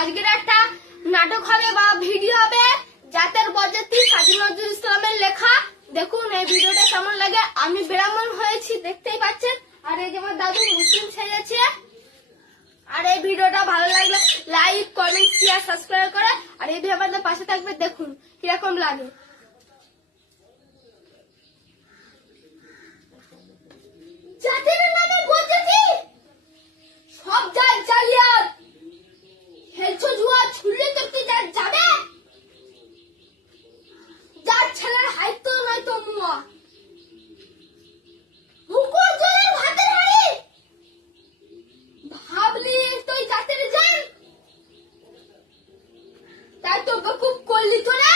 আজকের একটা নাটক হবে বা ভিডিও হবে জাতের বজাতি কাজী নজরুল ইসলামের লেখা। দেখুন, এই ভিডিওটা কেমন লাগে? আমি ব্রাহ্মণ হয়েছি, দেখতেই পাচ্ছেন? আর এই যে আমার দাদু মুসলিম ছেড়েছে। আর এই ভিডিওটা ভালো লাগলে লাইক কমেন্ট শেয়ার সাবস্ক্রাইব করে। আর এই ভিডিও আমাদের পাশে থাকবে, দেখুন, কীরকম লাগে। তাই তো খুব করলি তো এই